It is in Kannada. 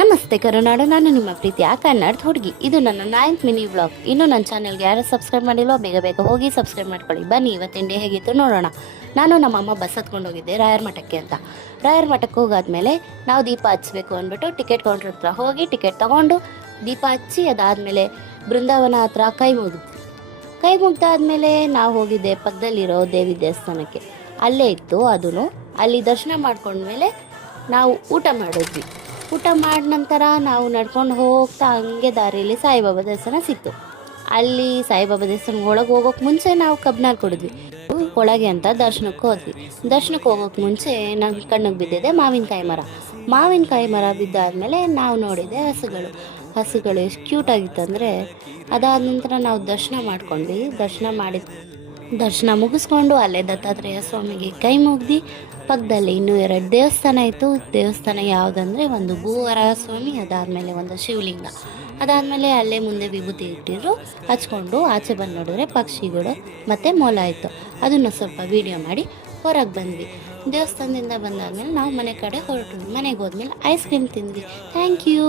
ನಮಸ್ತೆ ಕರುನಾಡು, ನಾನು ನಿಮ್ಮ ಪ್ರೀತಿಯ ಕನ್ನಡದ ಹುಡುಗಿ. ಇದು ನನ್ನ 9th ಮಿನಿ ವ್ಲಾಗ್. ಇನ್ನೂ ನನ್ನ ಚಾನೆಲ್ಗೆ ಯಾರು ಸಬ್ಸ್ಕ್ರೈಬ್ ಮಾಡಿಲ್ವೋ ಬೇಗ ಬೇಗ ಹೋಗಿ ಸಬ್ಸ್ಕ್ರೈಬ್ ಮಾಡ್ಕೊಳ್ಳಿ. ಬನ್ನಿ ಇವತ್ತಿನ ಡೇ ಹೇಗಿತ್ತು ನೋಡೋಣ. ನಾನು ನಮ್ಮಮ್ಮ ಬಸ್ ಹತ್ಕೊಂಡು ಹೋಗಿದ್ದೆ ರಾಯರ ಮಠಕ್ಕೆ ಅಂತ. ರಾಯರ ಮಠಕ್ಕೆ ಹೋಗಾದ್ಮೇಲೆ ನಾವು ದೀಪ ಹಚ್ಚಬೇಕು ಅಂದ್ಬಿಟ್ಟು ಟಿಕೆಟ್ ಕೌಂಟ್ರ್ ಹತ್ರ ಹೋಗಿ ಟಿಕೆಟ್ ತೊಗೊಂಡು ದೀಪ ಹಚ್ಚಿ ಅದಾದಮೇಲೆ ಬೃಂದಾವನ ಹತ್ರ ಕೈ ಮುಗ್ದಾದ್ಮೇಲೆ ನಾವು ಹೋಗಿದ್ದೆ ಪಕ್ಕದಲ್ಲಿರೋ ದೇವಿ ದೇವಸ್ಥಾನಕ್ಕೆ. ಅಲ್ಲೇ ಇತ್ತು ಅದೂ. ಅಲ್ಲಿ ದರ್ಶನ ಮಾಡ್ಕೊಂಡ್ಮೇಲೆ ನಾವು ಊಟ ಮಾಡಿದ್ವಿ. ಊಟ ಮಾಡಿದ ನಂತರ ನಾವು ನಡ್ಕೊಂಡು ಹೋಗ್ತಾ ಹಂಗೆ ದಾರಿಯಲ್ಲಿ ಸಾಯಿಬಾಬಾ ದೇವಸ್ಥಾನ ಸಿಕ್ತು. ಅಲ್ಲಿ ಸಾಯಿಬಾಬಾ ದೇವಸ್ಥಾನ ಒಳಗೆ ಹೋಗೋಕೆ ಮುಂಚೆ ನಾವು ಕಬ್ನಾಲ್ ಕೊಡಿದ್ವಿ. ಒಳಗೆ ಅಂತ ದರ್ಶನಕ್ಕೆ ಹೋದ್ವಿ. ದರ್ಶನಕ್ಕೆ ಹೋಗೋಕೆ ಮುಂಚೆ ನಮ್ಮ ಕಣ್ಣಿಗೆ ಬಿದ್ದಿದೆ ಮಾವಿನಕಾಯಿ ಮರ ಬಿದ್ದಾದಮೇಲೆ ನಾವು ನೋಡಿದೆ ಹಸುಗಳು ಎಷ್ಟು ಕ್ಯೂಟಾಗಿತ್ತು ಅಂದರೆ. ಅದಾದ ನಂತರ ನಾವು ದರ್ಶನ ಮಾಡ್ಕೊಂಡ್ವಿ. ದರ್ಶನ ಮುಗಿಸ್ಕೊಂಡು ಅಲ್ಲೇ ದತ್ತಾತ್ರೇಯ ಸ್ವಾಮಿಗೆ ಕೈ ಮುಗ್ದು ಪಕ್ಕದಲ್ಲಿ ಇನ್ನೂ 2 ದೇವಸ್ಥಾನ ಇತ್ತು. ದೇವಸ್ಥಾನ ಯಾವುದಂದರೆ ಒಂದು ಭೂವರಾಹ ಸ್ವಾಮಿ, ಅದಾದಮೇಲೆ ಒಂದು ಶಿವಲಿಂಗ. ಅದಾದಮೇಲೆ ಅಲ್ಲೇ ಮುಂದೆ ವಿಭೂತಿ ಇಟ್ಟಿದ್ರು. ಹಚ್ಕೊಂಡು ಆಚೆ ಬಂದು ನೋಡಿದ್ರೆ ಪಕ್ಷಿಗಳು ಮತ್ತು ಮೊಲ ಇತ್ತು. ಅದನ್ನು ಸ್ವಲ್ಪ ವೀಡಿಯೋ ಮಾಡಿ ಹೊರಗೆ ಬಂದ್ವಿ. ದೇವಸ್ಥಾನದಿಂದ ಬಂದಾದ್ಮೇಲೆ ನಾವು ಮನೆ ಕಡೆ ಹೊರಟ್ವಿ. ಮನೆಗೆ ಹೋದ್ಮೇಲೆ ಐಸ್ ಕ್ರೀಮ್ ತಿಂದ್ವಿ. Thank you.